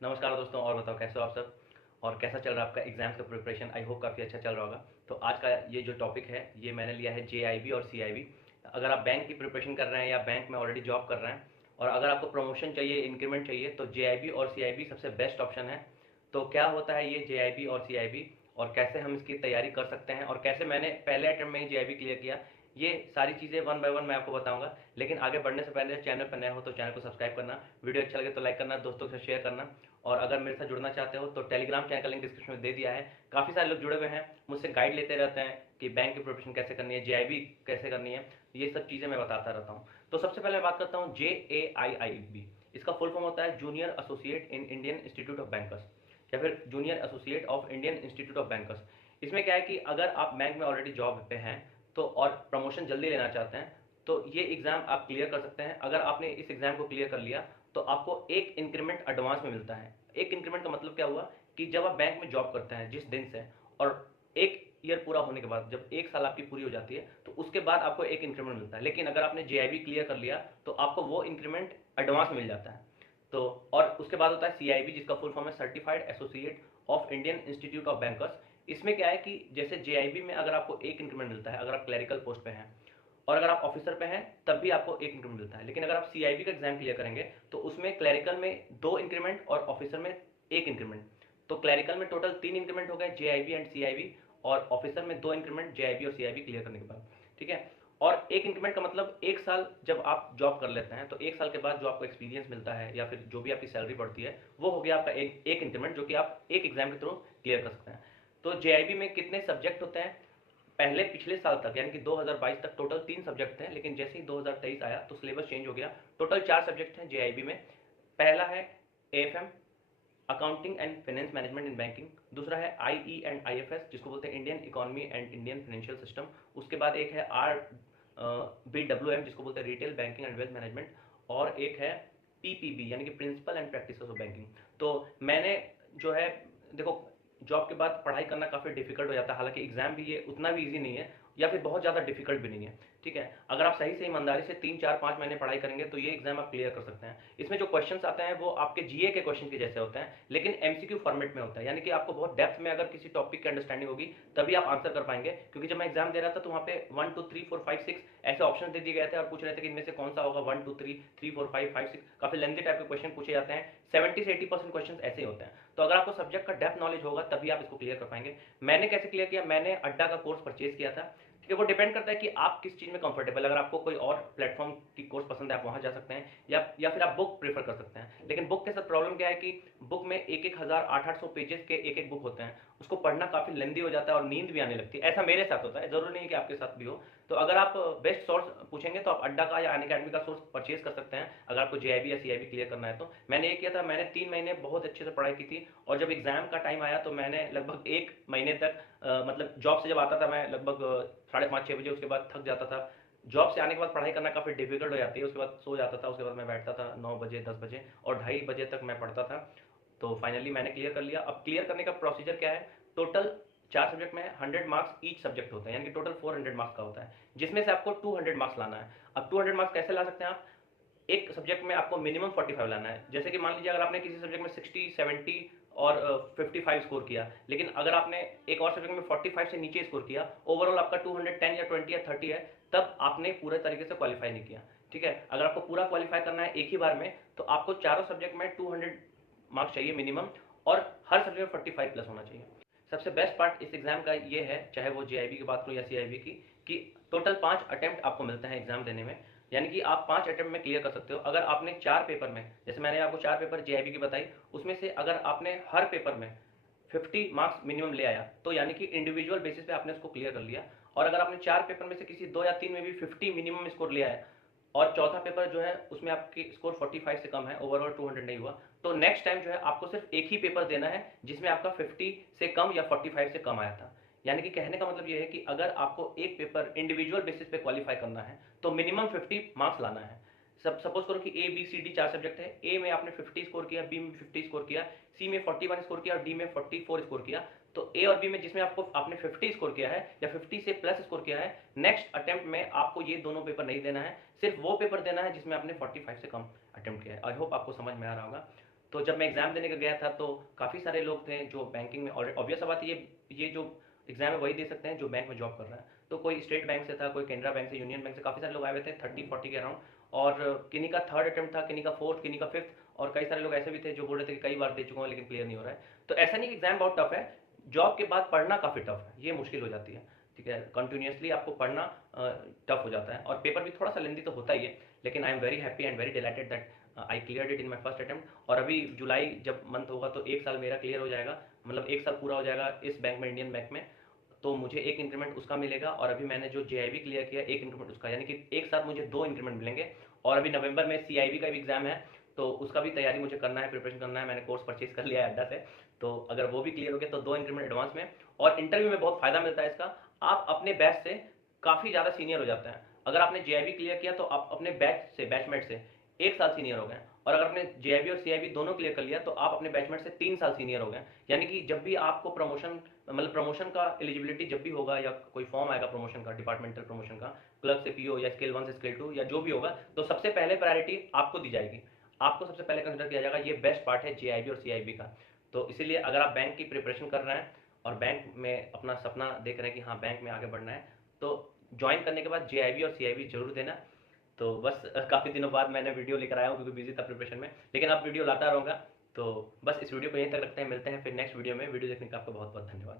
नमस्कार दोस्तों। और बताओ कैसे हो आप सब, और कैसा चल रहा है आपका एग्जाम्स का प्रिपरेशन। आई होप काफ़ी अच्छा चल रहा होगा। तो आज का ये जो टॉपिक है ये मैंने लिया है जेआईबी और सीआईबी। अगर आप बैंक की प्रिपरेशन कर रहे हैं या बैंक में ऑलरेडी जॉब कर रहे हैं और अगर आपको प्रमोशन चाहिए, इंक्रीमेंट चाहिए, तो जेआईबी और सीआईबी सबसे बेस्ट ऑप्शन है। तो क्या होता है ये जेआईबी और सीआईबी, और कैसे हम इसकी तैयारी कर सकते हैं, और कैसे मैंने पहले अटेम्प्ट में ही जेआईबी क्लियर किया, ये सारी चीज़ें वन बाय वन मैं आपको बताऊंगा। लेकिन आगे बढ़ने से पहले चैनल पर नए हो तो चैनल को सब्सक्राइब करना, वीडियो अच्छा लगे तो लाइक करना, दोस्तों के साथ शेयर करना। और अगर मेरे साथ जुड़ना चाहते हो तो टेलीग्राम चैनल का लिंक डिस्क्रिप्शन में दे दिया है। काफ़ी सारे लोग जुड़े हुए हैं, मुझसे गाइड लेते रहते हैं कि बैंक की प्रिपरेशन कैसे करनी है, जेआईबी कैसे करनी है, ये सब चीज़ें मैं बताता रहता हूँ। तो सबसे पहले मैं बात करता हूँ JAIIB। इसका फुल फॉर्म होता है junior associate in Indian institute of bankers, या फिर junior associate of Indian institute of bankers. इसमें क्या है कि अगर आप बैंक में ऑलरेडी जॉब पे हैं तो और प्रमोशन जल्दी लेना चाहते हैं तो ये एग्ज़ाम आप क्लियर कर सकते हैं। अगर आपने इस एग्ज़ाम को क्लियर कर लिया तो आपको एक इंक्रीमेंट एडवांस में मिलता है। एक इंक्रीमेंट का मतलब क्या हुआ कि जब आप बैंक में जॉब करते हैं जिस दिन से, और एक ईयर पूरा होने के बाद जब एक साल आपकी पूरी हो जाती है तो उसके बाद आपको एक इंक्रीमेंट मिलता है। लेकिन अगर आपने जेआईबी क्लियर कर लिया तो आपको वो इंक्रीमेंट एडवांस मिल जाता है। तो और उसके बाद होता है सीआईबी, जिसका फुल फॉर्म है certified associate of Indian institute of bankers. इसमें क्या है कि जैसे जेआईबी में अगर आपको एक इंक्रीमेंट मिलता है अगर आप क्लरिकल पोस्ट पे हैं, और अगर आप ऑफिसर पे हैं तब भी आपको एक इंक्रीमेंट मिलता है। लेकिन अगर आप सीआईबी का एग्जाम क्लियर करेंगे तो उसमें क्लरिकल में 2 इंक्रीमेंट और ऑफिसर में एक इंक्रीमेंट। तो क्लरिकल में टोटल 3 इंक्रीमेंट हो गए जेआईबी एंड सीआईबी, और ऑफिसर में 2 इंक्रीमेंट जेआईबी और सीआईबी क्लियर करने के बाद। ठीक है। और एक इंक्रीमेंट का मतलब एक साल जब आप जॉब कर लेते हैं तो एक साल के बाद जो आपको एक्सपीरियंस मिलता है या फिर जो भी आपकी सैलरी बढ़ती है वो हो गया आपका एक इंक्रीमेंट, जो कि आप एक एग्जाम के थ्रू क्लियर कर सकते हैं। तो जेआईबी में कितने सब्जेक्ट होते हैं? पहले पिछले साल तक यानी कि 2022 तक टोटल 3 सब्जेक्ट थे, लेकिन जैसे ही 2023 आया तो सिलेबस चेंज हो गया। टोटल 4 सब्जेक्ट हैं जेआईबी में। पहला है AFM, accounting and finance management in banking. दूसरा है आईई एंड आईएफएस, जिसको बोलते हैं Indian economy and Indian financial system. उसके बाद एक है RBWM, जिसको बोलते हैं retail banking and wealth management. और एक है PPB यानी कि principal and practice of banking. तो मैंने जो है, देखो, जॉब के बाद पढ़ाई करना काफ़ी डिफिकल्ट हो जाता है। हालांकि एग्जाम भी ये उतना भी ईजी नहीं है या फिर बहुत ज़्यादा डिफिकल्ट भी नहीं है। ठीक है। अगर आप सही से ईमानदारी से 3 4 5 महीने पढ़ाई करेंगे तो ये एग्जाम आप क्लियर कर सकते हैं। इसमें जो क्वेश्चंस आते हैं वो आपके जीए के क्वेश्चन के जैसे होते हैं, लेकिन एमसीक्यू फॉर्मेट में होता है। यानी कि आपको बहुत डेप्थ में अगर किसी टॉपिक की अंडरस्टैंडिंग होगी तभी आप आंसर कर पाएंगे। क्योंकि जब मैं एग्जाम दे रहा था तो वहाँ पे 1 2 3 4 5 6 ऐसे ऑप्शन दे दिए गए थे और पूछ रहे थे कि इनमें से कौन सा होगा। 1 2 3 3 4 5 5 6 काफी लेंथी टाइप के क्वेश्चन पूछे जाते हैं। 70 से 80% क्वेश्चन ऐसे ही होते हैं। तो अगर आपको सब्जेक्ट का डेप्थ नॉलेज होगा तभी आप इसको क्लियर कर पाएंगे। मैंने कैसे क्लियर किया? मैंने अड्डा का कोर्स परचेज किया था। ठीक है। वो डिपेंड करता है कि आप किस चीज़ में कंफर्टेबल। अगर आपको कोई और प्लेटफॉर्म की कोर्स पसंद है आप वहाँ जा सकते हैं, या फिर आप बुक प्रेफर कर सकते हैं। लेकिन बुक के साथ प्रॉब्लम क्या है कि बुक में एक एक हज़ार 800 पेजेस के एक एक बुक होते हैं, उसको पढ़ना काफ़ी लेंदी हो जाता है और नींद भी आने लगती है। ऐसा मेरे साथ होता है, ज़रूरी नहीं है कि आपके साथ भी हो। तो अगर आप बेस्ट सोर्स पूछेंगे तो आप अड्डा का या अनअकैडमी का सोर्स परचेज कर सकते हैं अगर आपको जेआईबी या सीआईबी क्लियर करना है। तो मैंने ये किया था, मैंने 3 महीने बहुत अच्छे से पढ़ाई की थी, और जब एग्जाम का टाइम आया तो मैंने लगभग 1 महीने तक मतलब जॉब से जब आता था मैं लगभग 5:30 6 बजे, उसके बाद थक जाता था। जॉब से आने के बाद पढ़ाई करना काफ़ी डिफिकल्ट हो जाती है। उसके बाद सो जाता था, उसके बाद मैं बैठता था 9 बजे 10 बजे और 2:30 बजे तक मैं पढ़ता था। तो फाइनली मैंने क्लियर कर लिया। अब क्लियर करने का प्रोसीजर क्या है? टोटल 4 सब्जेक्ट में 100 मार्क्स ईच सब्जेक्ट होता है, यानी कि टोटल 400 मार्क्स का होता है, जिसमें से आपको 200 मार्क्स लाना है। अब 200 मार्क्स कैसे ला सकते हैं आप? एक सब्जेक्ट में आपको मिनिमम 45 लाना है। जैसे कि मान लीजिए अगर आपने किसी सब्जेक्ट में 60 70 और 55 स्कोर किया, लेकिन अगर आपने एक और सब्जेक्ट में 45 से नीचे स्कोर किया, ओवरऑल आपका 210 या 20 या 30 है, तब आपने पूरे तरीके से क्वालिफाई नहीं किया। ठीक है। अगर आपको पूरा क्वालिफाई करना है एक ही बार में तो आपको चारों सब्जेक्ट में 200 मार्क्स चाहिए मिनिमम, और हर सब्जेक्ट में 45 प्लस होना चाहिए। सबसे बेस्ट पार्ट इस एग्जाम का ये है, चाहे वो जेआईबी की बात करूँ या सीआईबी की, कि टोटल 5 अटेम्प्ट आपको मिलते हैं एग्जाम देने में। यानी कि आप 5 अटेम्प्ट में क्लियर कर सकते हो। अगर आपने 4 पेपर में, जैसे मैंने आपको 4 पेपर जेआईबी की बताई, उसमें से अगर आपने हर पेपर में 50 मार्क्स मिनिमम ले आया तो यानी कि इंडिविजुअल बेसिस पे आपने उसको क्लियर कर लिया। और अगर आपने 4 पेपर में से किसी 2 या 3 में भी 50 मिनिमम स्कोर लिया है, और चौथा पेपर जो है उसमें आपकी स्कोर 45 से कम है, ओवरऑल 200 नहीं हुआ, तो नेक्स्ट टाइम जो है आपको सिर्फ एक ही पेपर देना है जिसमें आपका 50 से कम या 45 से कम आया था। यानी कि कहने का मतलब ये है कि अगर आपको एक पेपर इंडिविजुअल बेसिस पे क्वालिफाई करना है तो मिनिमम 50 मार्क्स लाना है। सब सपोज करो कि A B C D 4 subject है, ए में आपने 50 स्कोर किया, बी में 50 स्कोर किया, सी में 41 स्कोर किया और डी में 44 स्कोर किया। तो ए और बी में जिसमें आपको आपने 50 स्कोर किया है या 50 से प्लस स्कोर किया है, नेक्स्ट अटेम्प्ट में आपको ये दोनों पेपर नहीं देना है, सिर्फ वो पेपर देना है जिसमें आपने 45 से कम अटेम्प्ट किया है। आई होप आपको समझ में आ रहा होगा। तो जब मैं एग्ज़ाम देने का गया था तो काफ़ी सारे लोग थे जो बैंकिंग में, और ऑब्वियस सा बात है ये जो एग्ज़ाम है वही दे सकते हैं जो बैंक में जॉब कर रहा है। तो कोई स्टेट बैंक से था, कोई कैनरा बैंक से, यूनियन बैंक से, काफ़ी सारे लोग आए हुए थे 30-40 के अराउंड। और किन्हीं का थर्ड अटेम्प्ट था, किन्हीं का फोर्थ, किन्हीं का फिफ्थ, और कई सारे लोग ऐसे भी थे जो बोल रहे थे कि कई बार दे चुका हूँ लेकिन क्लियर नहीं हो रहा है। तो ऐसा नहीं कि एग्ज़ाम बहुत टफ है, जॉब के बाद पढ़ना काफ़ी टफ है, ये मुश्किल हो जाती है। ठीक है, कंटिन्यूसली आपको पढ़ना टफ हो जाता है, और पेपर भी थोड़ा सा लेंदी तो होता ही है, लेकिन I am very happy and very dilated that I clear it in my first attempt. और अभी जुलाई जब मंथ होगा तो 1 साल मेरा क्लियर हो जाएगा, मतलब 1 साल पूरा हो जाएगा इस बैंक में, इंडियन बैंक में। तो मुझे एक इंक्रीमेंट उसका मिलेगा, और अभी मैंने जो JIB क्लियर किया एक इंक्रीमेंट उसका, यानी कि एक साथ मुझे 2 इंक्रीमेंट मिलेंगे। और अभी नवंबर में CIB का भी एग्जाम है, तो उसका भी तैयारी मुझे करना है, प्रिपरेशन करना है। मैंने कोर्स परचेज कर लिया है अड्डा से, तो अगर वो भी क्लियर हो गया तो 2 इंक्रीमेंट एडवांस में। और इंटरव्यू में बहुत फायदा मिलता है इसका, आप अपने बैच से काफ़ी ज़्यादा सीनियर हो जाते हैं। अगर आपने JIB क्लियर किया तो आप अपने बैचमेट से 1 साल सीनियर हो गए, और अगर आपने JIB और CIB दोनों क्लियर कर लिया तो आप अपने बैचमेट से 3 साल सीनियर हो गए। यानी कि जब भी आपको प्रमोशन, मतलब प्रमोशन का एलिजिबिलिटी जब भी होगा, या कोई फॉर्म आएगा प्रमोशन का, डिपार्टमेंटल प्रमोशन का, क्लर्क से PO या स्केल 1 से स्केल 2 या जो भी होगा, तो सबसे पहले प्रायोरिटी आपको दी जाएगी, आपको सबसे पहले कंसिडर किया जाएगा। ये बेस्ट पार्ट है JIB और CIB का। तो इसीलिए अगर आप बैंक की प्रिपरेशन कर रहे हैं और बैंक में अपना सपना देख रहे हैं कि हाँ बैंक में आगे बढ़ना है, तो ज्वाइन करने के बाद JIB और CIB जरूर देना। तो बस काफ़ी दिनों बाद मैंने वीडियो लेकर आया हूँ क्योंकि बिजी था प्रिपरेशन में, लेकिन अब वीडियो लाता रहूँगा। तो बस इस वीडियो को यहीं तक रखते हैं, मिलते हैं फिर नेक्स्ट वीडियो में। वीडियो देखने का आपका बहुत बहुत धन्यवाद।